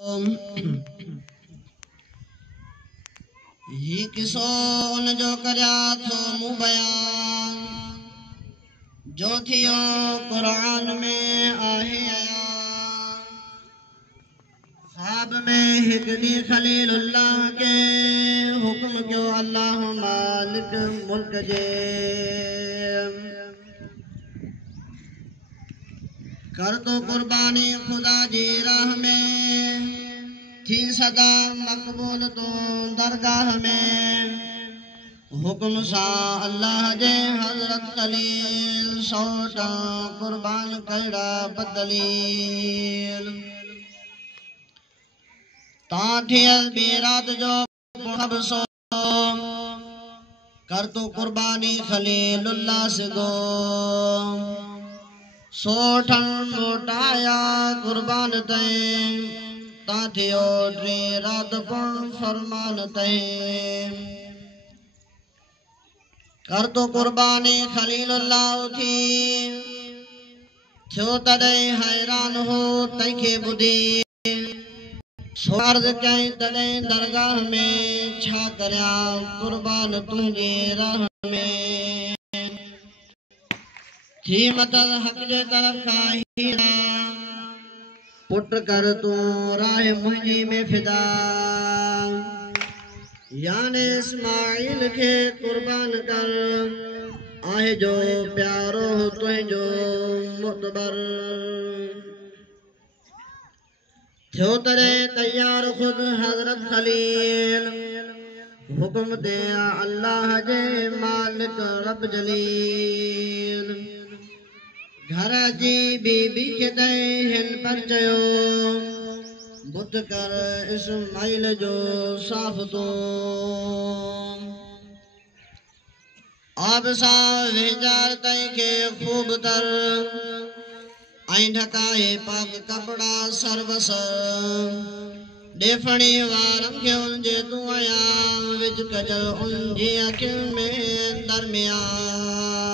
ही किसो उन जो करया थो मुँह बयान जो थियो कुरान में आहे आया ख्वाब में हिकड़ी खलीलुल्लाह के हुक्म क्यों अल्लाह मालिक मुल्क जे कर तो कुर्बानी खुदा जी राह में थी सदा मकबूल तो दरगाह में हुक्म सा अल्लाह जे हजरत खलील सौटा कुर्बान कड़ा बदलील ताठियल बेरात जो सब सो कर तो कुर्बानी खलीलुल्लाह से गो सोठन मोटाया कुर्बान तय ताठियो ड्रे रात पण फरमान तय कर तो कुर्बानी खलीलुल्लाह थी थियो तॾे हैरान हो तैखे बुधी स्वार्द कई तॾे दरगाह में छा करया कुर्बान तुझे राह में थी मदद हक जे तरफ खाहीरा पुट कर तू राह मुझी में फिदा याने इस्माइल के कुर्बान कर आहे जो प्यारो तुझो मुतबर थियो तरे तैयार खुद हजरत खलील हुक्म दे अल्लाह जे मालिक रब जलील घर जी बीबी के दे हिन पर चयो बुत कर इस्माइल जो साफ तो अब सा वेजार तय के खूब तर आई ढकाए पाक कपड़ा सर्वसर डेफणी वारम के उनजे तू आया विच कजल उनजी अखियुनि में दरमियान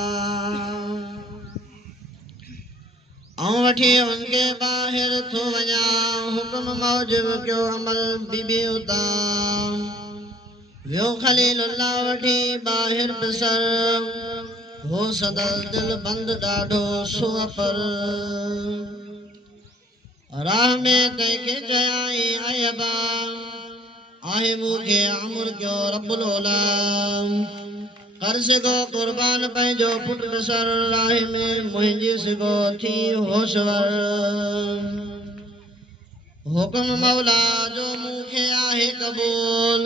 आऊं वठी उनके बाहिर थो वञा हुक्म मौजिब क्यों अमल बीबी उतां वियो खलीलुल्लाह वठी बाहिर बिसर हो सदल दिल बंद डाढो सुअपर राह में तैके चयाई अयबा आहे मूंखे अमर क्यों रब्बुल ओलाम कर सगो कुर्बान पंहिंजो पुट बिसर राह में मुंहिंजी सगो थी होशवर हुक्म मौला जो मूंखे आहे कबूल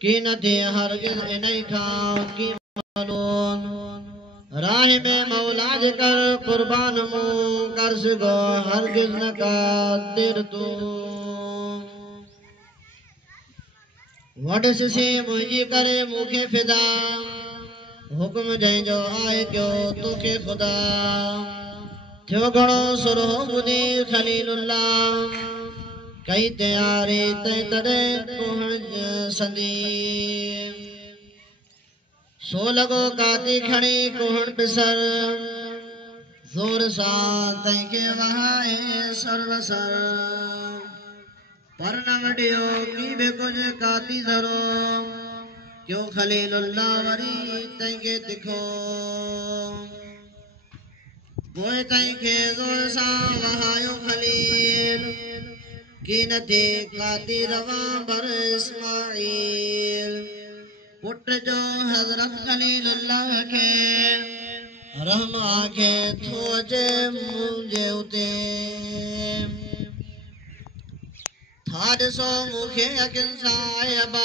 की न थे हरगिज़ इन्ही खां की मालूम राह में मौला जे कर कुर्बान मुँह कर सगो हरगिज़ न का देर तू वड सिसी मुझी करे मूंखे फिदा हुक्म जंहिंजो आहे क्यों तोखे खुदा थियो घणो सुरहो ॿुधी खलीलुल्लाह कई तैयारी तंहिं तॾहिं कोहण संदी सो लगो काती खणी कोहण पिसर जोर सा तंहिंखे वहाए सर्वसर पर न वडियो की बि कुछ काती धरो क्यों खलीलुल्लाह वरी तंहिंखे तिखो पोइ तंहिंखे जोर सा वहायो खलील की न थे काती रवा बर इस्माइल पुट जो हजरत खलीलुल्लाह के रहम आखे थो अचे मुंहिंजे उते था ॾिसो मूंखे अखियुनि सां अयबा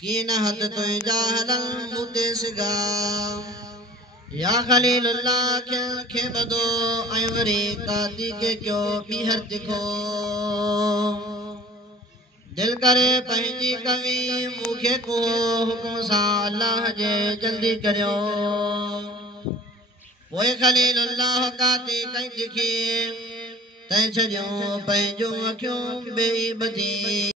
की न हथ तुंहिंजा हलनि मूं ते सिगा या खलीलुल्लाह खे ॿधो ऐं वरी काती के क्यों ॿीहर तिखो दिल करे पंहिंजी कमी मूंखे को हुक्म सां अल्लाह जे जल्दी करियो पोइ खलीलुल्लाह काती कई तिखी तंहिं छॾियो पंहिंजूं अखियूं ॿेई ॿधी